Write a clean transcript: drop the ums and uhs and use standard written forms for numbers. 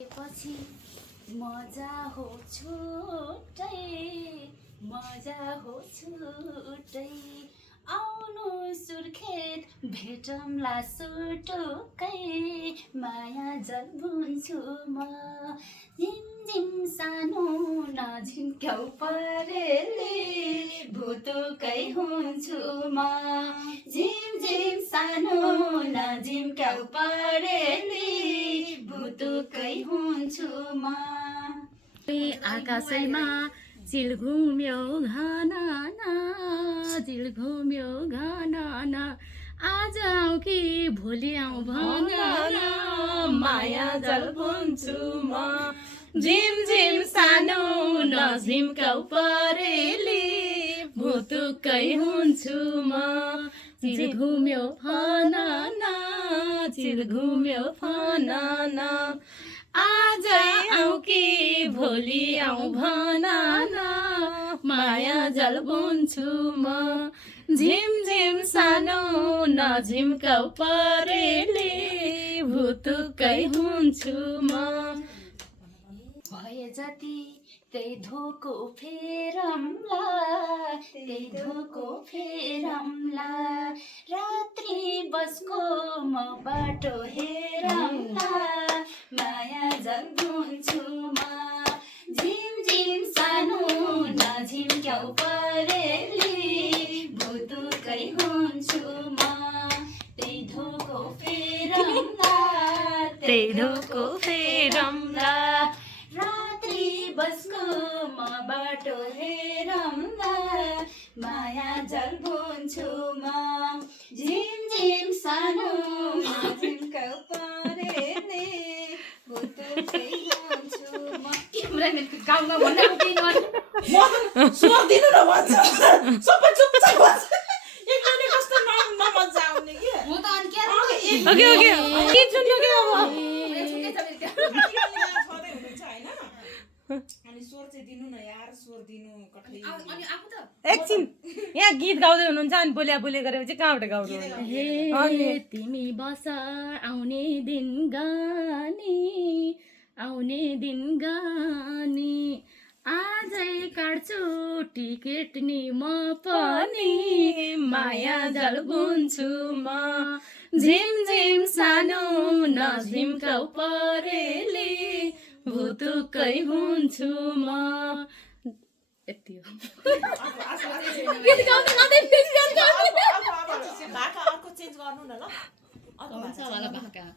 पछि मजा हो छुट्टै मजा हो छुट्टै आउनु सुर्खेत भेटौँला सुटुक्कै माया जल बुन्छु म झिमझिम सानो नझिम्क्याउ परेली भुतुकै हुन्छु म झिमझिम सानो नझिम्क्याउ परेली भुतुकै हुन्छु म आकाशैमा चिल घुम्यो घनाना चिल घुम्यो घनाना आज आऊ कि भोलि आऊ भन माया जल बुन्छु म झिमझिम सानो नझिम्काउ परेली भुतुकै हुन्छु म चिल घुम्यो फनाना चिल घुम्यो फनाना आजै आऊ कि भोलि आऊ भनाना माया जल बुन्छु म झिमझिम सानो नझिम्काउ परेली भुतुकै हुन्छु म भए जति त्यही धोको फेरम्ला त्यही धोको फेरम्ला रात्रि बसको म बाटो हेरम्ला माया जल बुन्छु म झिमझिम सानो नझिम्क्याउ परेली भुतुकै हुन्छु म त्यही धोको फेरम्ला त्यही धोको फेरम्ला रात्रि बसको म बाटो हेरम्ला माया जल बुन्छु म झिमझिम सानो नझिम्काउ परेली भुतुकै हुन्छु म गाउँमा भन्दा स्वर दिनु न भन्छ सबै चुपचाप भन्छ एकजनाले कस्तो नमजा आउने के म त अनि के ओके ओके के सुन्नु के अब छँदै हुनुहुन्छ हैन अनि स्वर चाहिँ दिनु न यार स्वर दिनु कठै अनि आफू त एकछिन यहाँ गीत गाउँदै हुनुहुन्छ अनि बोल्या बोले गरेपछि कहाँबाट गाउनु हे तिमी बस आउने दिन गानी आजै काट्छु टिकट नि म पनि माया जल बुन्छु म झिमझिम सानो नझिम्काउ परेली भुतुकै हुन्छु म यति हो गीत गाउँदै गाउँदै फेरि भाका अर्को चेन्ज गर्नु न ल अर्को भाका